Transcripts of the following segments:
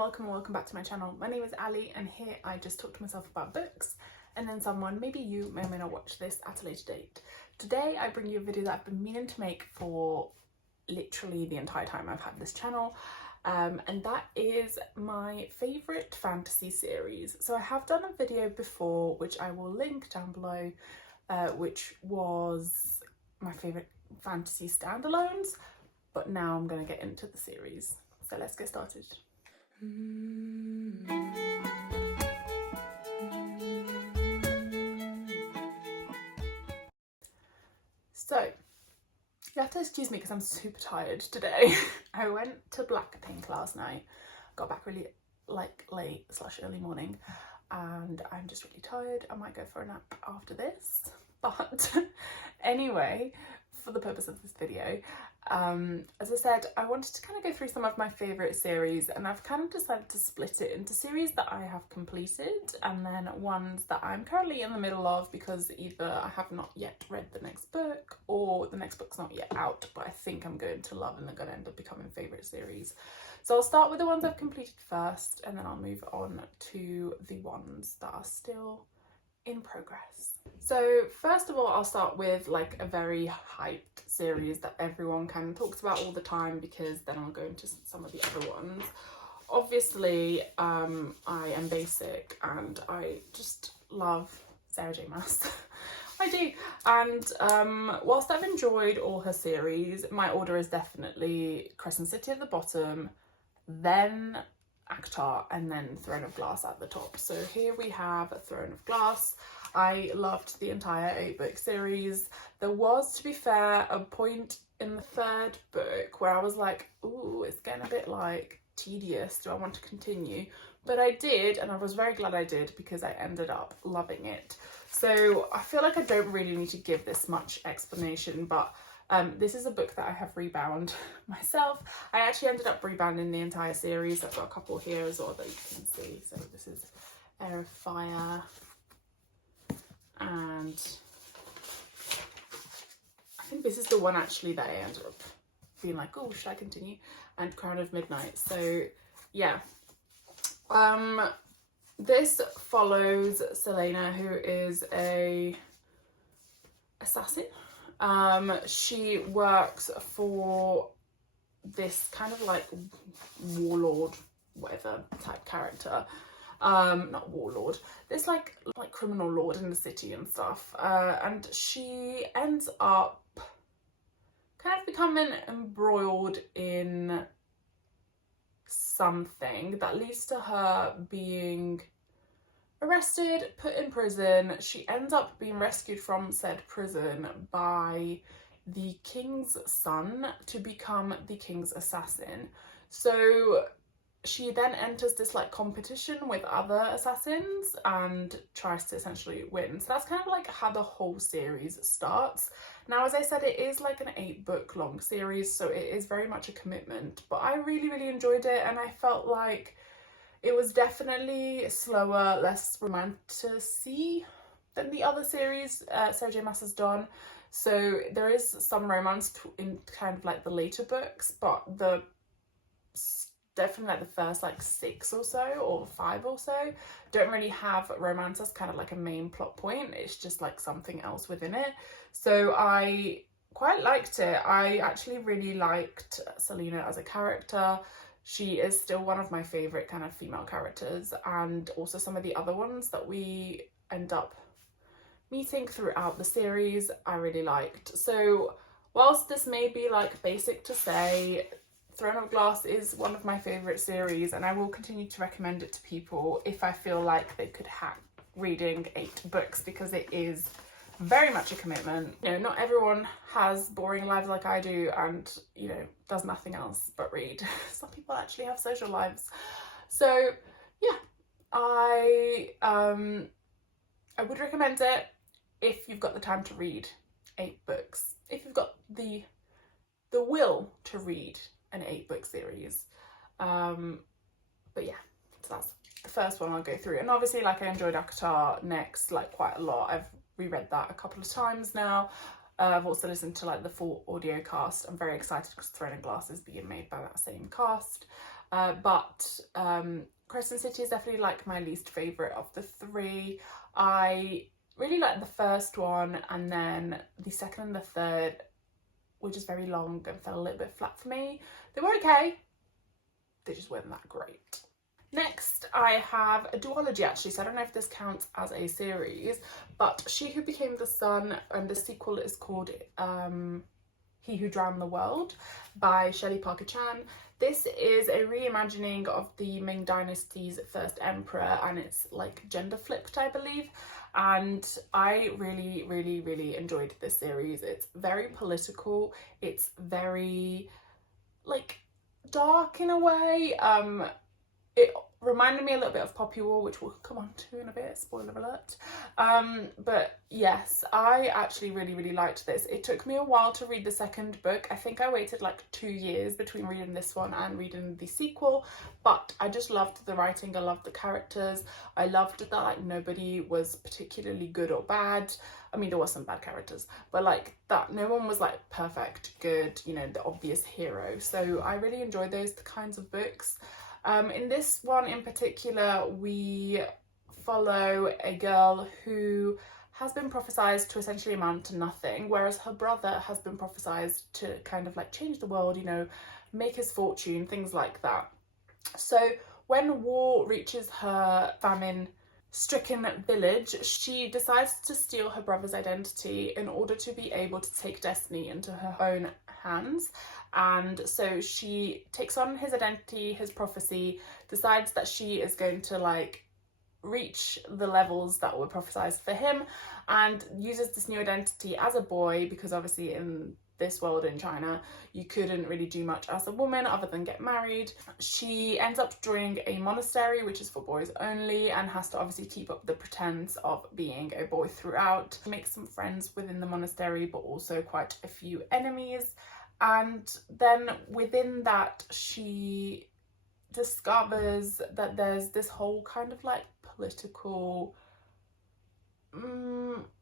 and welcome back to my channel. My name is Ali and here I just talk to myself about books, and then someone, maybe you, may or may not watch this at a later date. Today I bring you a video that I've been meaning to make for literally the entire time I've had this channel, and that is my favourite fantasy series. So I have done a video before which I will link down below, which was my favourite fantasy standalones, but now I'm going to get into the series. So let's get started. So you have to excuse me because I'm super tired today. I went to Blackpink last night, got back really late/early morning, and I'm just really tired. I might go for a nap after this, but anyway, for the purpose of this video, as I said, I wanted to kind of go through some of my favourite series, and I've kind of decided to split it into series that I have completed and then ones that I'm currently in the middle of because either I have not yet read the next book or the next book's not yet out, but I think I'm going to love and they're going to end up becoming favourite series. So I'll start with the ones I've completed first, and then I'll move on to the ones that are still in progress. So first of all, I'll start with like a very hyped series that everyone kind of talks about all the time, because then I'll go into some of the other ones. Obviously, I am basic and I just love Sarah J Maas. I do, and whilst I've enjoyed all her series, my order is definitely Crescent City at the bottom, then ACOTAR, and then Throne of Glass at the top. So here we have Throne of Glass. I loved the entire 8-book series. There was, to be fair, a point in the third book where I was like, ooh, it's getting a bit like tedious. Do I want to continue? But I did, and I was very glad I did because I ended up loving it. So I feel like I don't really need to give this much explanation, but this is a book that I have rebound myself. I actually ended up rebounding the entire series. I've got a couple here as well that you can see. So this is Heir of Fire, and I think this is the one actually that I ended up being like, oh, should I continue? And Crown of Midnight. So yeah, this follows Celaena, who is a assassin. She works for this kind of like warlord, whatever type character. Not warlord, this like criminal lord in the city and stuff. And she ends up kind of becoming embroiled in something that leads to her being arrested, put in prison. She ends up being rescued from said prison by the king's son to become the king's assassin. So she then enters this like competition with other assassins and tries to essentially win. So that's kind of like how the whole series starts. Now, as I said, it is like an 8-book long series, so it is very much a commitment, but I really enjoyed it, and I felt like it was definitely slower, less romantic-y than the other series Sarah J Maas has done. So there is some romance in kind of like the later books, but definitely like the first like 6 or so, or 5 or so, don't really have romance as kind of like a main plot point. It's just like something else within it. So I quite liked it. I actually really liked Celaena as a character. She is still one of my favourite kind of female characters, and also some of the other ones that we end up meeting throughout the series I really liked. So whilst this may be like basic to say, Throne of Glass is one of my favourite series, and I will continue to recommend it to people if I feel like they could hack reading 8 books, because it is very much a commitment. You know, not everyone has boring lives like I do and, you know, does nothing else but read. Some people actually have social lives. So yeah, I would recommend it if you've got the time to read 8 books. If you've got the will to read an 8-book series. But yeah, so that's the first one I'll go through. And obviously, like, I enjoyed ACOTAR next like quite a lot. I've reread that a couple of times now. I've also listened to like the full audio cast. I'm very excited because Throne of Glass is being made by that same cast. but Crescent City is definitely like my least favourite of the three. I really liked the first one, and then the second and the third were just very long and fell a little bit flat for me. They were okay, they just weren't that great. Next, I have a duology actually, so I don't know if this counts as a series, but She Who Became the Sun, and the sequel is called He Who Drowned the World by Shelley Parker Chan. This is a reimagining of the Ming Dynasty's first emperor, and it's like gender flipped, I believe. And I really, really, really enjoyed this series. It's very political. It's very like dark in a way. It reminded me a little bit of Poppy War, which we'll come on to in a bit, spoiler alert. But yes, I actually really, really liked this. It took me a while to read the second book. I think I waited like 2 years between reading this one and reading the sequel, but I just loved the writing. I loved the characters. I loved that like nobody was particularly good or bad. I mean, there was some bad characters, but like that no one was like perfect, good, you know, the obvious hero. So I really enjoyed those kinds of books. In this one in particular, we follow a girl who has been prophesized to essentially amount to nothing, whereas her brother has been prophesized to kind of like change the world, you know, make his fortune, things like that. So when war reaches her famine-stricken village, she decides to steal her brother's identity in order to be able to take destiny into her own hands. And so she takes on his identity, his prophecy, decides that she is going to like reach the levels that were prophesized for him, and uses this new identity as a boy, because obviously in this world in China you couldn't really do much as a woman other than get married. She ends up joining a monastery which is for boys only, and has to obviously keep up the pretense of being a boy throughout. She makes some friends within the monastery, but also quite a few enemies. And then within that, she discovers that there's this whole kind of like political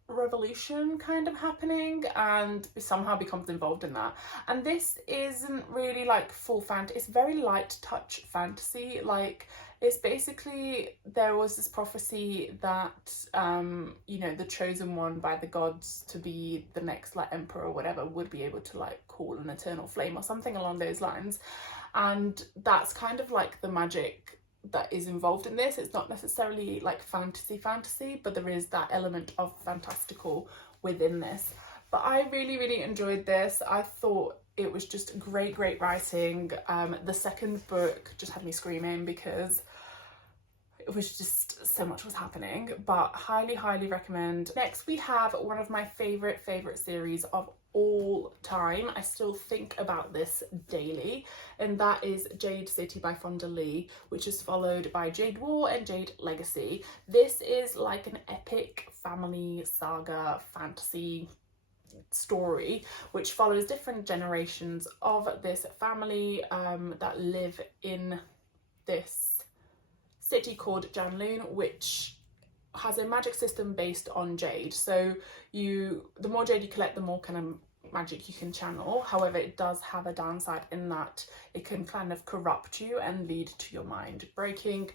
revolution kind of happening, and somehow becomes involved in that. And this isn't really like full fantasy, it's very light touch fantasy. Like it's basically, there was this prophecy that you know, the chosen one by the gods to be the next like emperor or whatever would be able to like call an eternal flame or something along those lines. And that's kind of like the magic that is involved in this. It's not necessarily like fantasy, but there is that element of fantastical within this. But I really, really enjoyed this. I thought it was just great writing. The second book just had me screaming because it was just so much was happening, but highly recommend. Next we have one of my favorite series of all time. I still think about this daily, and that is Jade City by Fonda Lee, which is followed by Jade War and Jade Legacy. This is like an epic family saga fantasy story which follows different generations of this family that live in this city called Janloon, which has a magic system based on jade. So the more jade you collect, the more kind of magic you can channel. However, it does have a downside in that it can kind of corrupt you and lead to your mind breaking.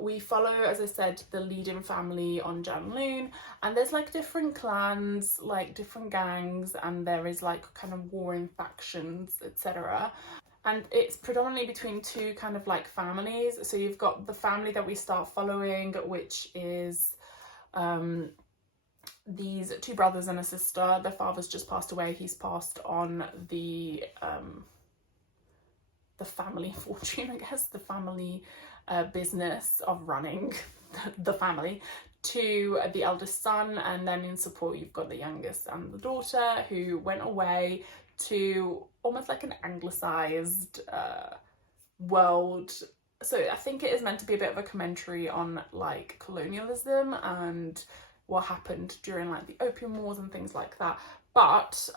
We follow, as I said, the leading family on Janloon, and there's like different clans, like different gangs, and there is like kind of warring factions, etc. And it's predominantly between two kind of like families. So you've got the family that we start following, which is these two brothers and a sister. Their father's just passed away. He's passed on the family fortune, I guess, the family business of running the family to the eldest son, and then in support you've got the youngest and the daughter, who went away to almost like an anglicized world. So I think it is meant to be a bit of a commentary on like colonialism and what happened during like the Opium Wars and things like that. But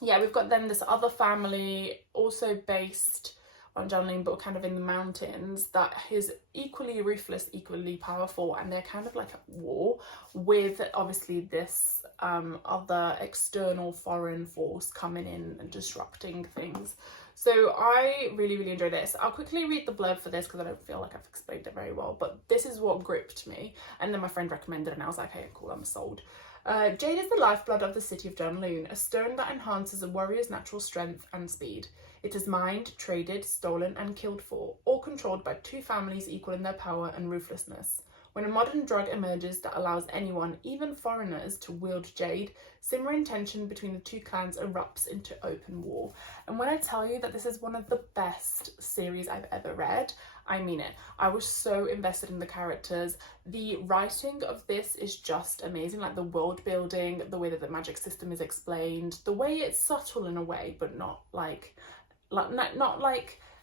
yeah, we've got then this other family also based on Janloon, but kind of in the mountains, that is equally ruthless, equally powerful, and they're kind of like at war with obviously this other external foreign force coming in and disrupting things. So I really enjoyed this. I'll quickly read the blurb for this because I don't feel like I've explained it very well, but this is what gripped me. And then my friend recommended it and I was like, okay, cool, I'm sold. Jade is the lifeblood of the city of Dunloon, a stone that enhances a warrior's natural strength and speed. It is mined, traded, stolen and killed for, all controlled by two families equal in their power and ruthlessness. When a modern drug emerges that allows anyone, even foreigners, to wield jade, simmering tension between the two clans erupts into open war. And when I tell you that this is one of the best series I've ever read, I mean it. I was so invested in the characters. The writing of this is just amazing, like the world building, the way that the magic system is explained, the way it's subtle in a way, but not like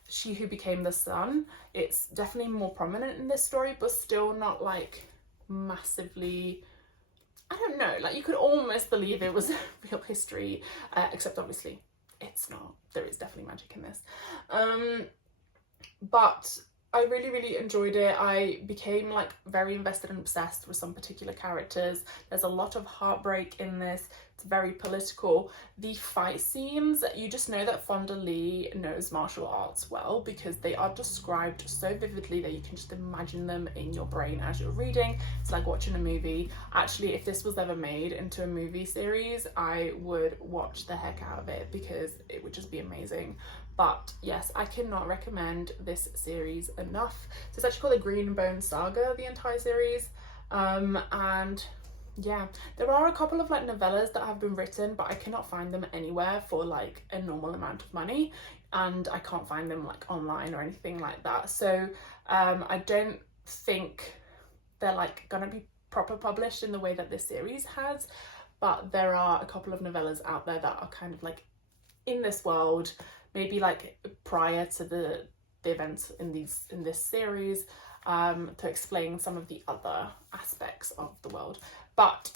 She Who Became the Sun. It's definitely more prominent in this story, but still not like massively, I don't know, like you could almost believe it was real history, except obviously it's not. There is definitely magic in this. But I really enjoyed it. I became like very invested and obsessed with some particular characters. There's a lot of heartbreak in this. It's very political. The fight scenes, you just know that Fonda Lee knows martial arts well because they are described so vividly that you can just imagine them in your brain as you're reading. It's like watching a movie. Actually, if this was ever made into a movie series, I would watch the heck out of it because it would just be amazing. But yes, I cannot recommend this series enough. So it's actually called the Greenbone Saga, the entire series. And yeah, there are a couple of like novellas that have been written, but I cannot find them anywhere for like a normal amount of money, and I can't find them like online or anything like that. So I don't think they're like gonna be proper published in the way that this series has, but there are a couple of novellas out there that are kind of like in this world, maybe like prior to the events in this series, to explain some of the other aspects of the world. But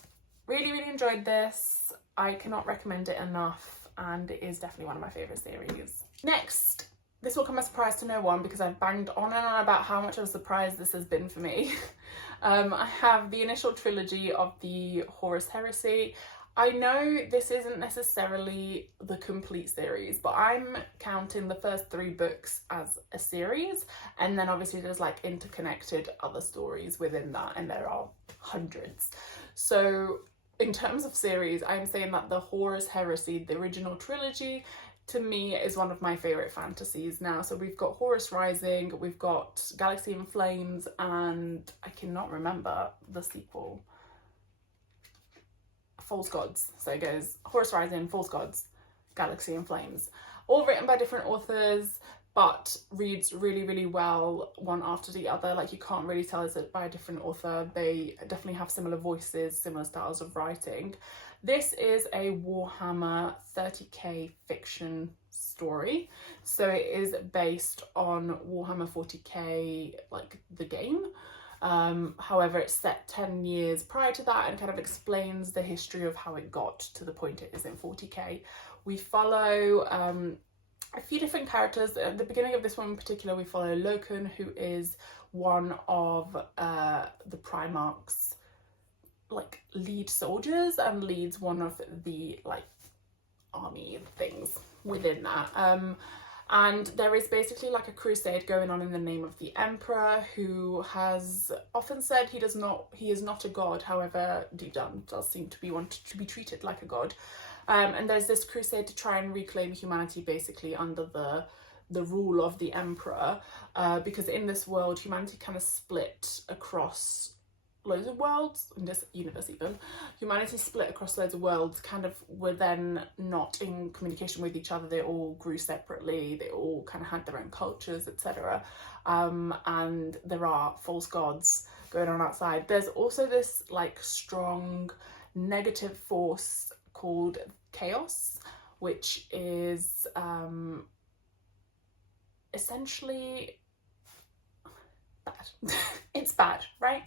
really enjoyed this. I cannot recommend it enough, and it is definitely one of my favourite series. Next, this will come as a surprise to no one because I've banged on and on about how much of a surprise this has been for me. I have the initial trilogy of the Horus Heresy. I know this isn't necessarily the complete series, but I'm counting the first 3 books as a series, and then obviously there's like interconnected other stories within that, and there are hundreds. So in terms of series, I'm saying that the Horus Heresy, the original trilogy, to me is one of my favourite fantasies now. So we've got Horus Rising, we've got Galaxy in Flames, and I cannot remember the sequel. False Gods. So it goes Horus Rising, False Gods, Galaxy in Flames. All written by different authors, but reads really well one after the other. Like you can't really tell it's by a different author. They definitely have similar voices, similar styles of writing. This is a Warhammer 30k fiction story. So it is based on Warhammer 40k, like the game. However, it's set 10 years prior to that and kind of explains the history of how it got to the point it is in 40k. We follow a few different characters. At the beginning of this one in particular, we follow Loken, who is one of the Primarch's like lead soldiers and leads one of the like army things within that. And there is basically like a crusade going on in the name of the Emperor, who has often said he is not a god, however deep down does seem to be wanted to be treated like a god. And there's this crusade to try and reclaim humanity basically under the rule of the Emperor, because in this world humanity kind of split across loads of worlds. In this universe even, humanity split across loads of worlds, kind of were then not in communication with each other. They all grew separately, they all kind of had their own cultures, etc. And there are false gods going on outside. There's also this like strong negative force called chaos, which is essentially bad. It's bad, right?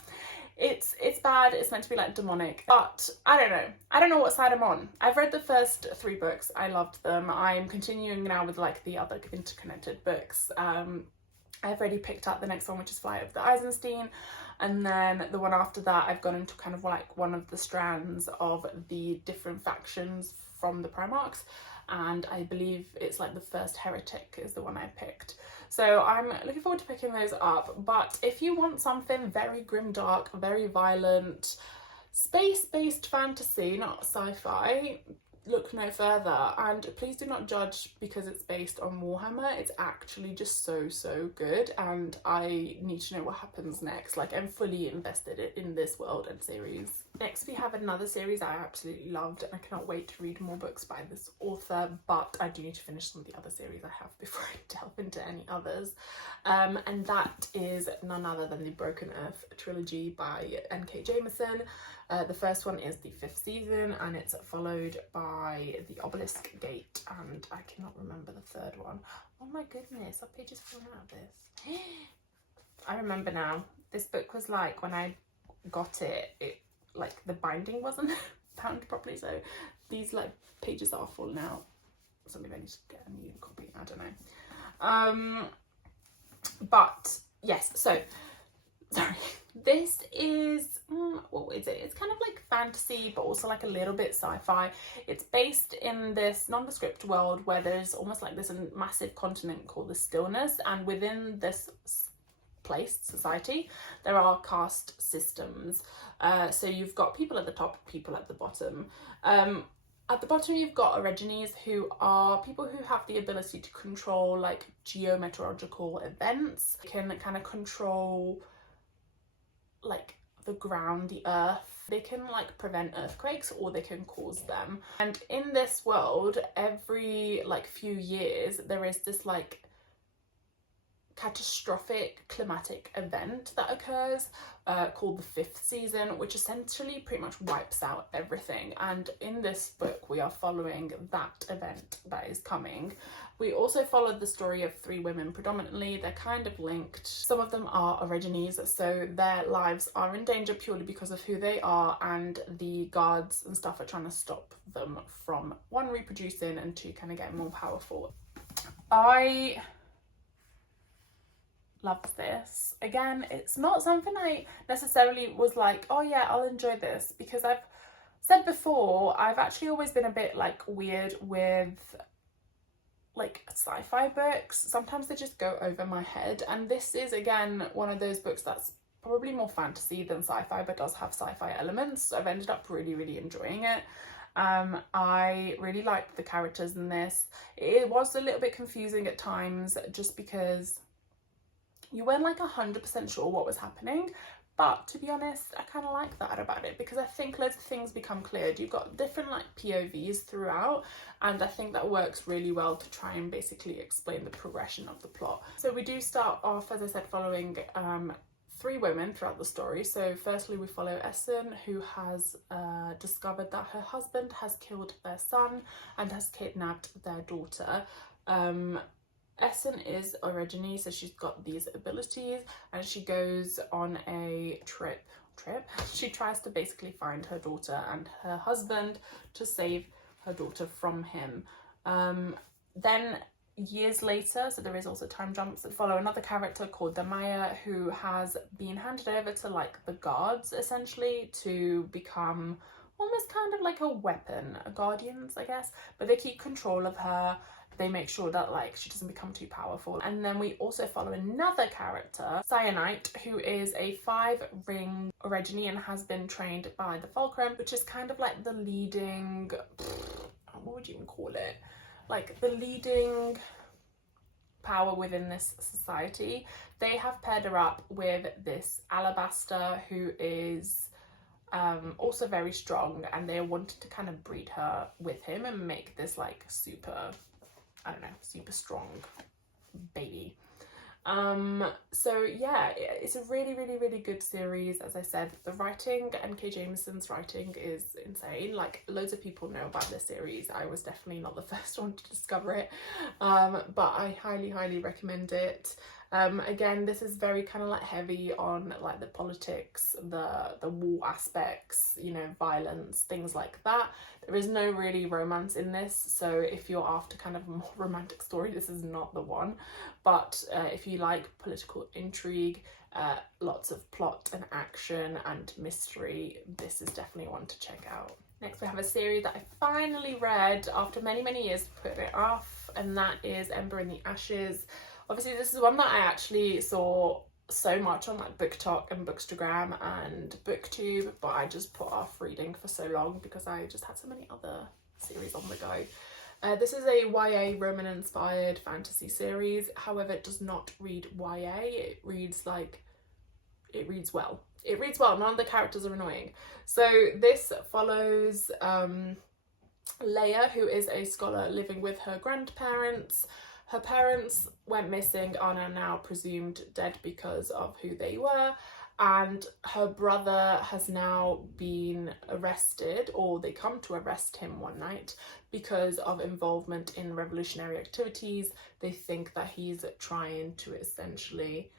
It's bad. It's meant to be like demonic, but I don't know what side I'm on. I've read the first 3 books. I loved them. I'm continuing now with like the other interconnected books. I've already picked up the next one, which is Flight of the Eisenstein, and then the one after that I've gone into kind of like one of the strands of the different factions from the Primarchs, and I believe it's like the first Heretic is the one I picked. So I'm looking forward to picking those up. But if you want something very grimdark, very violent, space-based fantasy, not sci-fi, look no further. And please do not judge because it's based on Warhammer. It's actually just so good, and I need to know what happens next. Like, I'm fully invested in this world and series. Next we have another series I absolutely loved, and I cannot wait to read more books by this author, but I do need to finish some of the other series I have before I delve into any others. And that is none other than the Broken Earth trilogy by N.K. Jemisin. The first one is the 5th season, and it's followed by The Obelisk Gate, and I cannot remember the third one. Oh my goodness, what page is falling out of this? I remember now. This book was like, when I got it, like the binding wasn't bound properly, so these like pages are falling out. So maybe I need to get a new copy, I don't know. But yes, so sorry, this is what is it? It's kind of like fantasy, but also like a little bit sci-fi. It's based in this nondescript world where there's almost like this massive continent called the Stillness, and within this place, society, there are caste systems. So you've got people at the top, people at the bottom. At the bottom you've got Origines, who are people who have the ability to control like geometeorological events. They can kind of control like the ground, the earth. They can like prevent earthquakes, or they can cause them. And in this world, every like few years there is this like catastrophic climatic event that occurs called the 5th season, which essentially pretty much wipes out everything. And in this book we are following that event that is coming. We also followed the story of 3 women predominantly. They're kind of linked. Some of them are Origines, so their lives are in danger purely because of who they are, and the guards and stuff are trying to stop them from 1, reproducing, and 2, kind of getting more powerful. I loved this. Again, it's not something I necessarily was like, oh yeah, I'll enjoy this, because I've said before, I've actually always been a bit like weird with like sci-fi books. Sometimes they just go over my head, and this is again one of those books that's probably more fantasy than sci-fi, but does have sci-fi elements. I've ended up really enjoying it. I really liked the characters in this. It was a little bit confusing at times, just because you weren't like 100% sure what was happening, but to be honest, I kind of like that about it, because I think loads of things become clear. You've got different like POVs throughout, and I think that works really well to try and basically explain the progression of the plot. So we do start off, as I said, following 3 women throughout the story. So firstly we follow Essen, who has discovered that her husband has killed their son and has kidnapped their daughter. Essen is Origine, so she's got these abilities, and she goes on a trip. She tries to basically find her daughter and her husband to save her daughter from him. Then years later, so there is also time jumps that follow another character called Damaya, who has been handed over to like the guards essentially to become almost kind of like a weapon, guardians I guess, but they keep control of her. They make sure that like she doesn't become too powerful. And then we also follow another character, Cyanite, who is a 5-ring Origine and has been trained by the Fulcrum, which is kind of like the leading, what would you even call it? Like the leading power within this society. They have paired her up with this Alabaster, who is also very strong, and they wanted to kind of breed her with him and make this like super, I don't know, super strong baby. So yeah, it's a really good series. As I said, the writing, N.K. Jemisin's writing is insane. Like, loads of people know about this series. I was definitely not the first one to discover it, but I highly recommend it. Again, this is very kind of like heavy on like the politics, the war aspects, you know, violence, things like that. There is no really romance in this, so if you're after kind of a more romantic story, this is not the one. But if you like political intrigue, lots of plot and action and mystery, this is definitely one to check out. Next we have a series that I finally read after many years of putting it off, and that is Ember in the Ashes. Obviously this is one that I actually saw so much on like BookTok and Bookstagram and BookTube, but I just put off reading for so long because I just had so many other series on the go. This is a YA Roman inspired fantasy series, however it does not read YA, it reads well. It reads well, none of the characters are annoying. So this follows Leia, who is a scholar living with her grandparents. Her parents went missing and are now presumed dead because of who they were, and her brother has now been arrested, or they come to arrest him one night because of involvement in revolutionary activities. They think that he's trying to essentially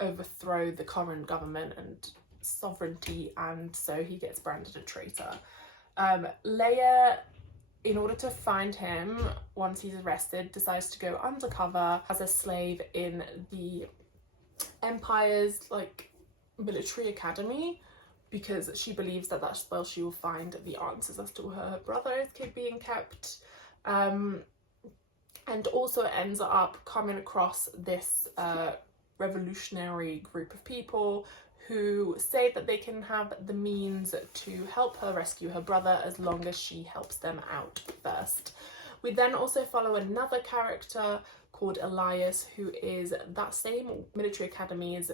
overthrow the current government and sovereignty, and so he gets branded a traitor. Leia, in order to find him once he's arrested, decides to go undercover as a slave in the Empire's like military academy, because she believes that that's where she will find the answers as to where her brother is being kept. And also ends up coming across this revolutionary group of people who say that they can have the means to help her rescue her brother as long as she helps them out first. We then also follow another character called Elias, who is that same military academy's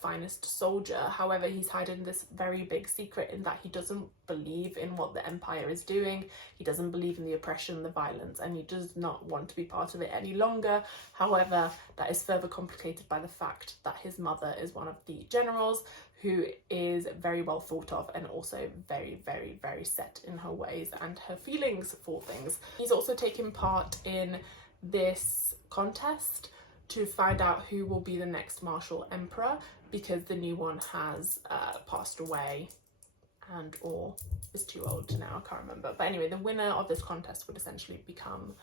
finest soldier. However, he's hiding this very big secret in that he doesn't believe in what the Empire is doing. He doesn't believe in the oppression, the violence, and he does not want to be part of it any longer. However, that is further complicated by the fact that his mother is one of the generals, who is very well thought of and also very set in her ways and her feelings for things. He's also taking part in this contest to find out who will be the next martial emperor, because the new one has passed away and or is too old now, I can't remember. But anyway, the winner of this contest would essentially become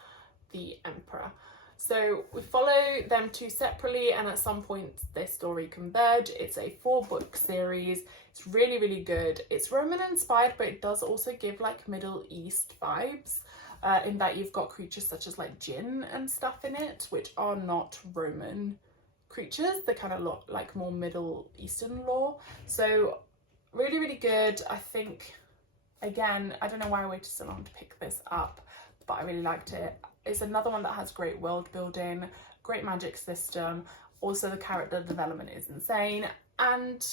the emperor. So we follow them two separately, and at some point their story converge. It's a 4-book series. It's really good. It's Roman inspired, but it does also give like Middle East vibes, in that you've got creatures such as like jinn and stuff in it, which are not Roman creatures. They're kind of like more Middle Eastern lore. So really good. I think, again, I don't know why I waited so long to pick this up, but I really liked it. It's another one that has great world building, great magic system. Also the character development is insane, and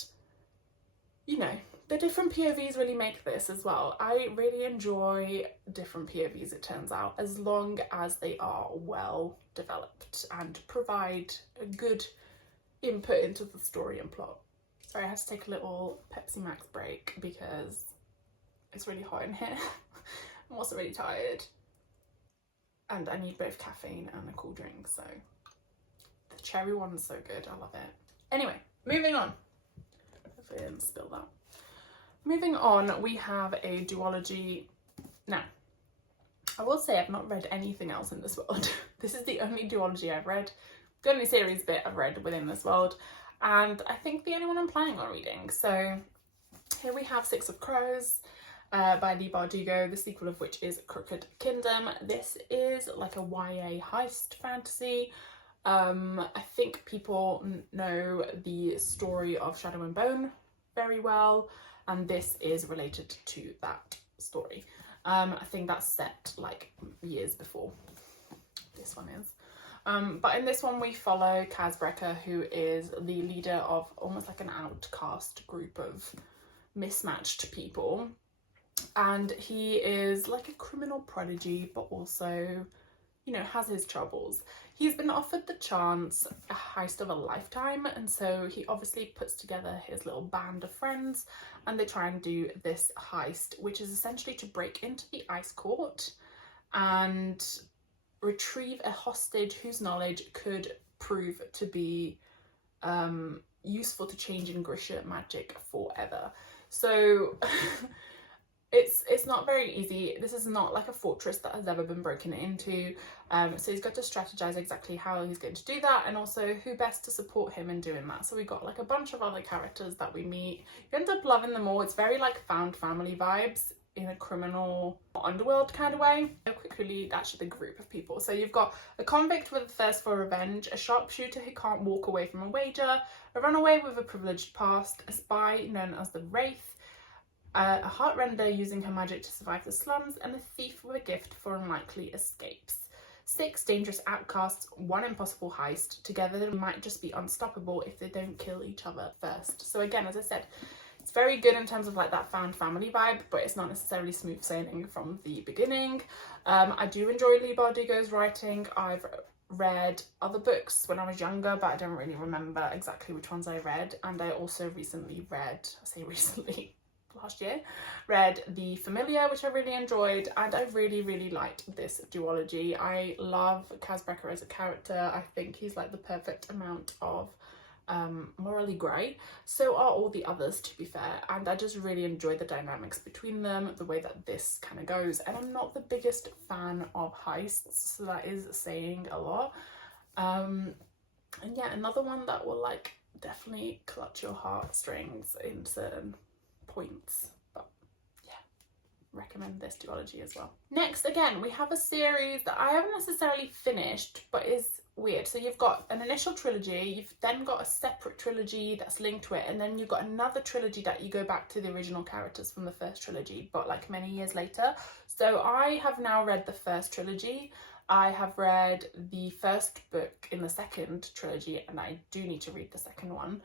you know, the different POVs really make this as well. I really enjoy different POVs, it turns out, as long as they are well developed and provide a good input into the story and plot. Sorry, I had to take a little Pepsi Max break because it's really hot in here. I'm also really tired, and I need both caffeine and a cool drink, so the cherry one's so good, I love it. Anyway, moving on. Hopefully I didn't spill that. Moving on, we have a duology. Now, I will say I've not read anything else in this world. This is the only duology I've read, the only series bit I've read within this world, and I think the only one I'm planning on reading. So here we have Six of Crows by Leigh Bardugo, the sequel of which is Crooked Kingdom. This is like a YA heist fantasy. I think people know the story of Shadow and Bone very well, and this is related to that story. I think that's set like years before this one is. But in this one we follow Kaz Brekker, who is the leader of almost like an outcast group of mismatched people. And he is like a criminal prodigy, but also, you know, has his troubles. He's been offered the chance, a heist of a lifetime, and so he obviously puts together his little band of friends and they try and do this heist, which is essentially to break into the Ice Court and retrieve a hostage whose knowledge could prove to be useful to changing Grisha magic forever. So it's not very easy. This is not like a fortress that has ever been broken into. So he's got to strategize exactly how he's going to do that, and also who best to support him in doing that. So we got like a bunch of other characters that we meet. You end up loving them all. It's very like found family vibes in a criminal underworld kind of way. I'll quickly lead actually the group of people. So you've got a convict with a thirst for revenge, a sharpshooter who can't walk away from a wager, a runaway with a privileged past, a spy known as the Wraith, a heartrender using her magic to survive the slums, and a thief with a gift for unlikely escapes. 6 dangerous outcasts, 1 impossible heist. Together they might just be unstoppable if they don't kill each other first. So again, as I said, it's very good in terms of like that found family vibe, but it's not necessarily smooth sailing from the beginning. I do enjoy Leigh Bardugo's writing. I've read other books when I was younger, but I don't really remember exactly which ones I read. And I also recently read, I say recently, last year, read The Familiar, which I really enjoyed, and I really liked this duology. I love Kaz Brekker as a character. I think he's like the perfect amount of morally grey. So are all the others, to be fair, and I just really enjoyed the dynamics between them, the way that this kind of goes. And I'm not the biggest fan of heists, so that is saying a lot. And yeah, another one that will like definitely clutch your heartstrings in certain points, but yeah, recommend this duology as well. Next, again, we have a series that I haven't necessarily finished, but is weird. So you've got an initial trilogy, you've then got a separate trilogy that's linked to it, and then you've got another trilogy that you go back to the original characters from the first trilogy, but like many years later. So I have now read the first trilogy. I have read the first book in the second trilogy, and I do need to read the second one.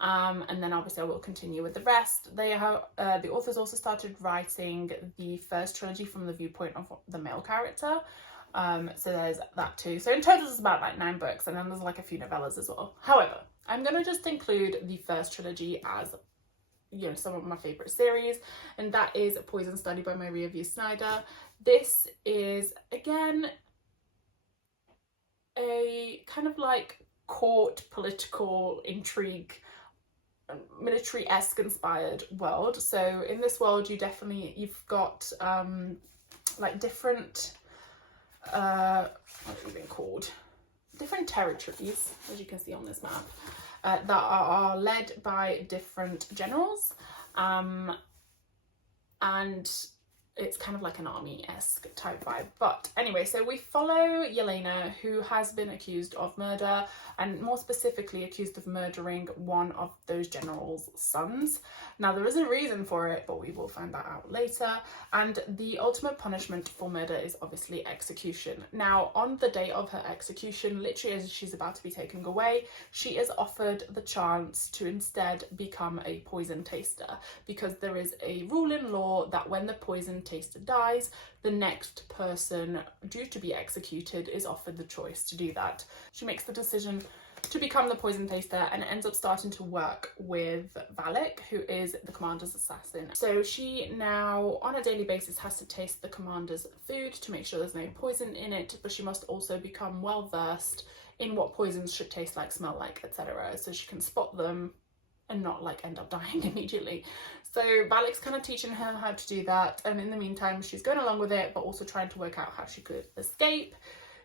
And then obviously I will continue with the rest. They have the authors also started writing the first trilogy from the viewpoint of the male character. So there's that too. So in total it's about like 9 books, and then there's like a few novellas as well. However, I'm going to just include the first trilogy as, you know, some of my favourite series, and that is Poison Study by Maria V. Snyder. This is, again, a kind of like court political intrigue, military-esque inspired world. So in this world you've got like different what are they being called, different territories, as you can see on this map, that are led by different generals, and it's kind of like an army-esque type vibe. But anyway, so we follow Yelena, who has been accused of murder, and more specifically accused of murdering one of those generals' sons. Now, there is a reason for it, but we will find that out later. And the ultimate punishment for murder is obviously execution. Now, on the day of her execution, literally as she's about to be taken away, she is offered the chance to instead become a poison taster, because there is a rule in law that when the poison taster dies, the next person due to be executed is offered the choice to do that. She makes the decision to become the poison taster and ends up starting to work with Valak, who is the commander's assassin. So she now on a daily basis has to taste the commander's food to make sure there's no poison in it, but she must also become well versed in what poisons should taste like, smell like, etc., so she can spot them and not like end up dying immediately. So Valak's kind of teaching her how to do that, and in the meantime she's going along with it, but also trying to work out how she could escape.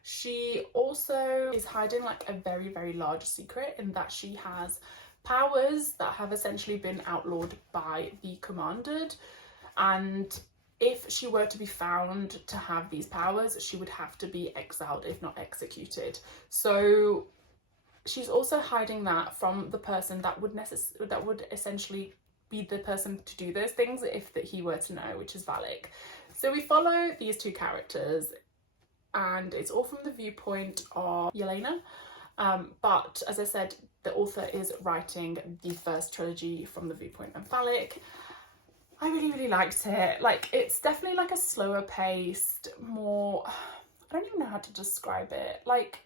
She also is hiding like a very large secret, in that she has powers that have essentially been outlawed by the commanded, and if she were to be found to have these powers, she would have to be exiled, if not executed. So she's also hiding that from the person that would essentially be the person to do those things if that he were to know, which is Valak. So we follow these two characters, and it's all from the viewpoint of Yelena. But as I said, the author is writing the first trilogy from the viewpoint of Valak. I really liked it. Like, it's definitely like a slower paced, more, I don't even know how to describe it. Like,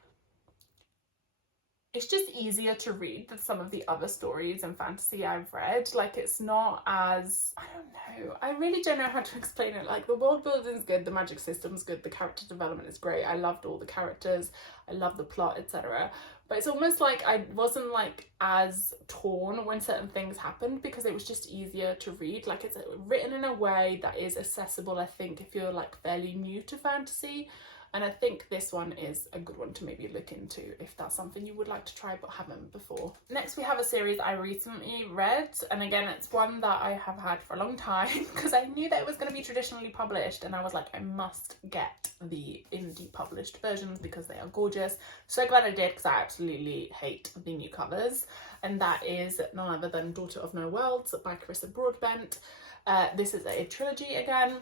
it's just easier to read than some of the other stories and fantasy I've read. Like, it's not as, I don't know, I really don't know how to explain it. Like, the world building is good, the magic system's good, the character development is great, I loved all the characters, I love the plot, etc. But it's almost like I wasn't like as torn when certain things happened, because it was just easier to read. Like, it's written in a way that is accessible, I think, if you're like fairly new to fantasy. And I think this one is a good one to maybe look into if that's something you would like to try but haven't before. Next we have a series I recently read, and again it's one that I have had for a long time because I knew that it was going to be traditionally published, and I was like, I must get the indie published versions because they are gorgeous. So glad I did, because I absolutely hate the new covers, and that is none other than Daughter of No Worlds by Carissa Broadbent. This is a trilogy again,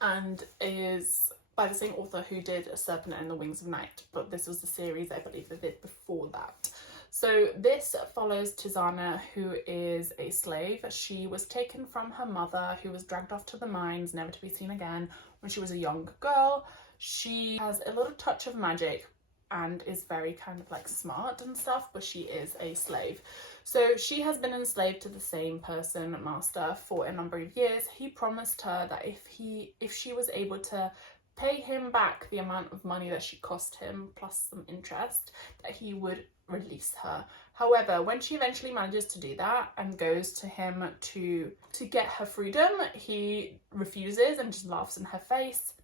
and is by the same author who did A Serpent and the Wings of Night, but this was the series I believe they did before that. So this follows Tizana, who is a slave. She was taken from her mother, who was dragged off to the mines, never to be seen again, when she was a young girl. She has a little touch of magic and is very kind of like smart and stuff, but she is a slave. So she has been enslaved to the same person, master, for a number of years. He promised her that if she was able to pay him back the amount of money that she cost him, plus some interest, that he would release her. However, when she eventually manages to do that and goes to him to get her freedom, he refuses and just laughs in her face.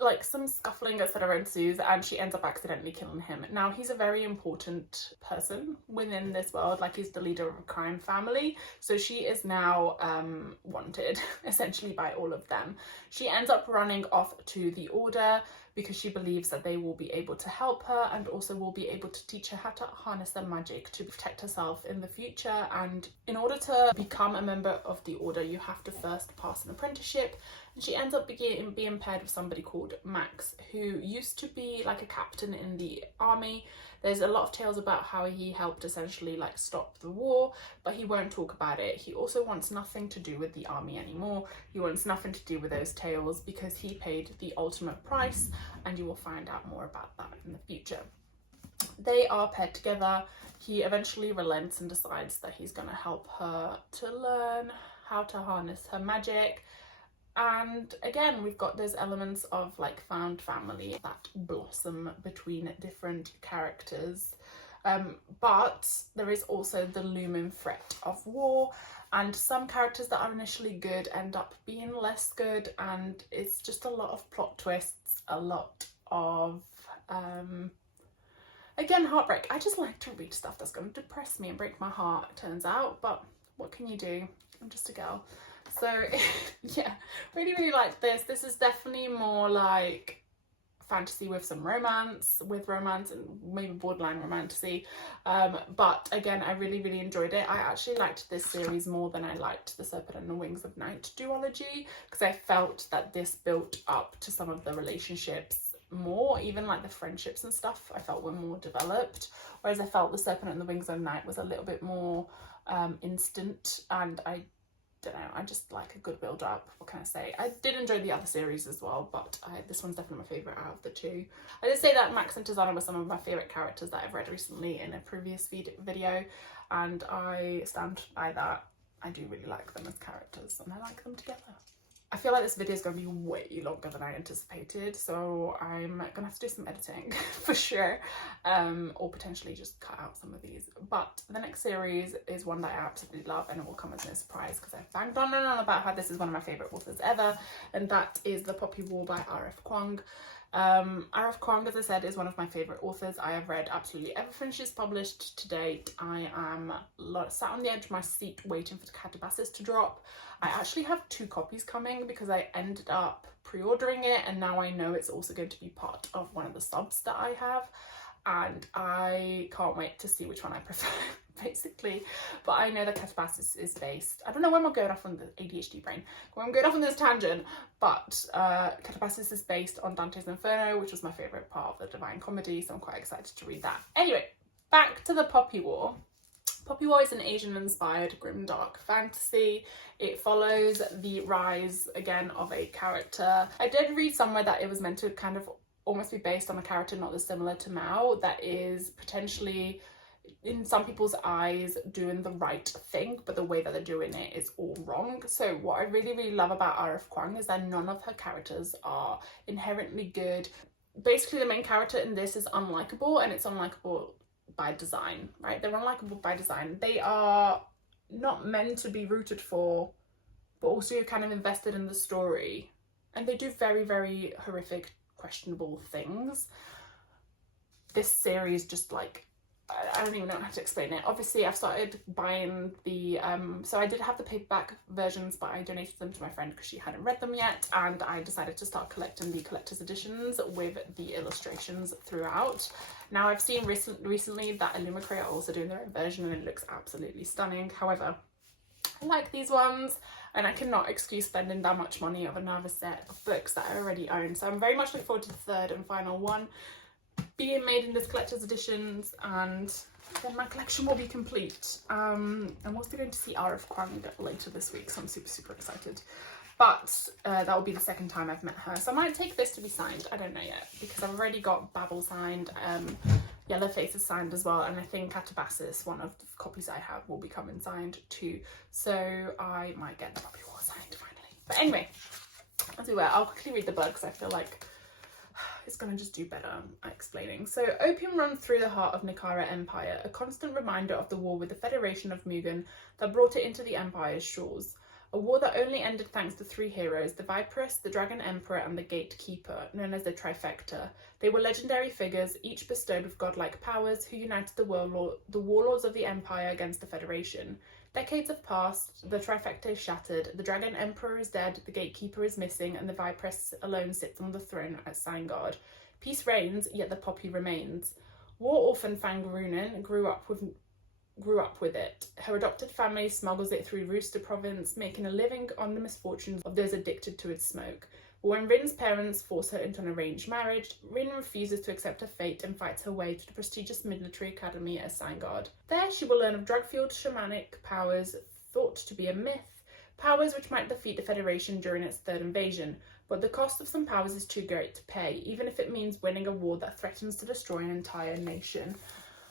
Like, some scuffling etc. ensues, and she ends up accidentally killing him. Now, he's a very important person within this world, like he's the leader of a crime family, so she is now wanted essentially by all of them. She ends up running off to the Order because she believes that they will be able to help her, and also will be able to teach her how to harness their magic to protect herself in the future. And in order to become a member of the Order, you have to first pass an apprenticeship. And she ends up being paired with somebody called Max, who used to be like a captain in the army. There's a lot of tales about how he helped essentially like stop the war, but he won't talk about it. He also wants nothing to do with the army anymore. He wants nothing to do with those tales because he paid the ultimate price, and you will find out more about that in the future. They are paired together. He eventually relents and decides that he's going to help her to learn how to harness her magic. And again, we've got those elements of like found family that blossom between different characters. But there is also the looming threat of war, and some characters that are initially good end up being less good, and it's just a lot of plot twists, a lot of again, heartbreak. I just like to read stuff that's going to depress me and break my heart, it turns out, but what can you do? I'm just a girl. So yeah, really like this. This is definitely more like fantasy with some romance, and maybe borderline romantasy. But again, I really enjoyed it. I actually liked this series more than I liked The Serpent and the Wings of Night duology, because I felt that this built up to some of the relationships more, even like the friendships and stuff I felt were more developed, whereas I felt The Serpent and the Wings of Night was a little bit more instant, and I don't know, I just like a good build up. What can I say? I did enjoy the other series as well, but this one's definitely my favourite out of the two. I did say that Max and Tizana were some of my favourite characters that I've read recently in a previous video, and I stand by that. I do really like them as characters, and I like them together. I feel like this video is going to be way longer than I anticipated, so I'm going to have to do some editing for sure, or potentially just cut out some of these. But the next series is one that I absolutely love, and it will come as no surprise because I've banged on and on about how this is one of my favourite authors ever, and that is The Poppy War by R.F. Kuang. R.F. Kuang, as I said, is one of my favourite authors. I have read absolutely everything she's published to date. I am sat on the edge of my seat waiting for the Catabasis to drop. I actually have 2 copies coming because I ended up pre-ordering it, and now I know it's also going to be part of one of the subs that I have, and I can't wait to see which one I prefer basically. But I know that Catabasis is based, I don't know when we're going off on the ADHD brain, when I'm going off on this tangent, but Catabasis is based on Dante's Inferno, which was my favourite part of the Divine Comedy, so I'm quite excited to read that. Anyway, back to The Poppy War. Poppy War is an Asian-inspired grimdark fantasy. It follows the rise, again, of a character. I did read somewhere that it was meant to kind of almost be based on a character not dissimilar to Mao that is potentially, in some people's eyes, doing the right thing, but the way that they're doing it is all wrong. So what I really, really love about RF Kuang is that none of her characters are inherently good. Basically, the main character in this is unlikable, and it's unlikable by design, right? They're unlikable by design. They are not meant to be rooted for, but also you're kind of invested in the story. And they do very, very horrific, questionable things. This series just like, I don't even know how to explain it. Obviously, I've started buying the, so I did have the paperback versions, but I donated them to my friend because she hadn't read them yet, and I decided to start collecting the collector's editions with the illustrations throughout. Now, I've seen recently that Illumicrate are also doing their own version, and it looks absolutely stunning. However, I like these ones, and I cannot excuse spending that much money of another set of books that I already own. So I'm very much looking forward to the third and final one being made in this collector's editions, and then my collection will be complete. I'm also going to see RF Kuang later this week, so I'm super, super excited. But that will be the second time I've met her. So I might take this to be signed. I don't know yet, because I've already got Babel signed, Yellowface is signed as well, and I think Catabasis, one of the copies I have, will be coming signed too. So I might get the Poppy War signed finally. But anyway, as we were, I'll quickly read the book because I feel like it's going to just do better at explaining. So, opium runs through the heart of Nikara Empire, a constant reminder of the war with the Federation of Mugen that brought it into the Empire's shores. A war that only ended thanks to three heroes, the Viperess, the Dragon Emperor, and the Gatekeeper, known as the Trifecta. They were legendary figures, each bestowed with godlike powers, who united the warlords of the Empire against the Federation. Decades have passed, the Trifecta is shattered, the Dragon Emperor is dead, the Gatekeeper is missing, and the Viperess alone sits on the throne at Sangard. Peace reigns, yet the Poppy remains. War orphan Fang Runen grew up with it. Her adopted family smuggles it through Rooster Province, making a living on the misfortunes of those addicted to its smoke. But when Rin's parents force her into an arranged marriage, Rin refuses to accept her fate and fights her way to the prestigious military academy at Sangard. There she will learn of drug-fueled shamanic powers thought to be a myth, powers which might defeat the Federation during its third invasion, but the cost of some powers is too great to pay, even if it means winning a war that threatens to destroy an entire nation.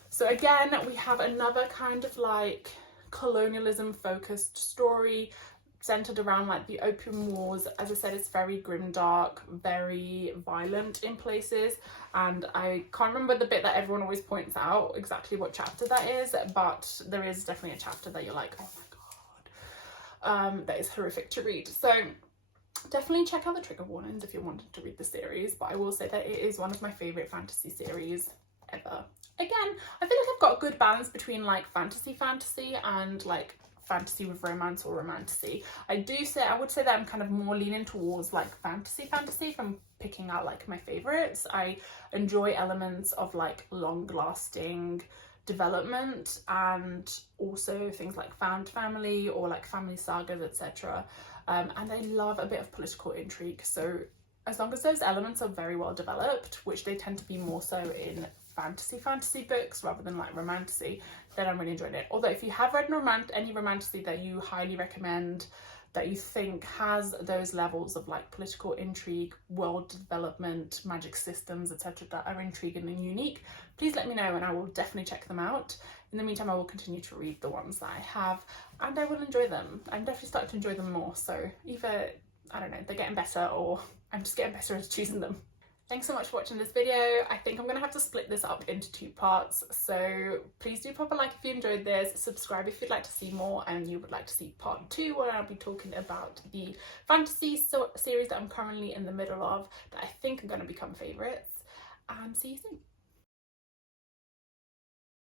So again, we have another kind of like colonialism focused story centered around like the Opium Wars. As I said, it's very grimdark, very violent in places, and I can't remember the bit that everyone always points out exactly what chapter that is, but there is definitely a chapter that you're like, oh my god, that is horrific to read. So definitely check out the trigger warnings if you're wanting to read the series, but I will say that it is one of my favourite fantasy series ever. Again, I feel like I've got a good balance between like fantasy and like fantasy with romance or romantasy. I would say that I'm kind of more leaning towards like fantasy if I'm picking out like my favorites. I enjoy elements of like long lasting development and also things like found family or like family sagas, etc. And I love a bit of political intrigue. So as long as those elements are very well developed, which they tend to be more so in fantasy books rather than like romantasy, then I'm really enjoying it. Although if you have read any romantasy that you highly recommend, that you think has those levels of like political intrigue, world development, magic systems, etc. that are intriguing and unique, please let me know and I will definitely check them out. In the meantime, I will continue to read the ones that I have and I will enjoy them. I'm definitely starting to enjoy them more, so either, I don't know, they're getting better or I'm just getting better at choosing them. Thanks so much for watching this video. I think I'm going to have to split this up into 2 parts, so please do pop a like if you enjoyed this, subscribe if you'd like to see more and you would like to see part 2 where I'll be talking about the fantasy series that I'm currently in the middle of that I think are going to become favourites, and see you soon.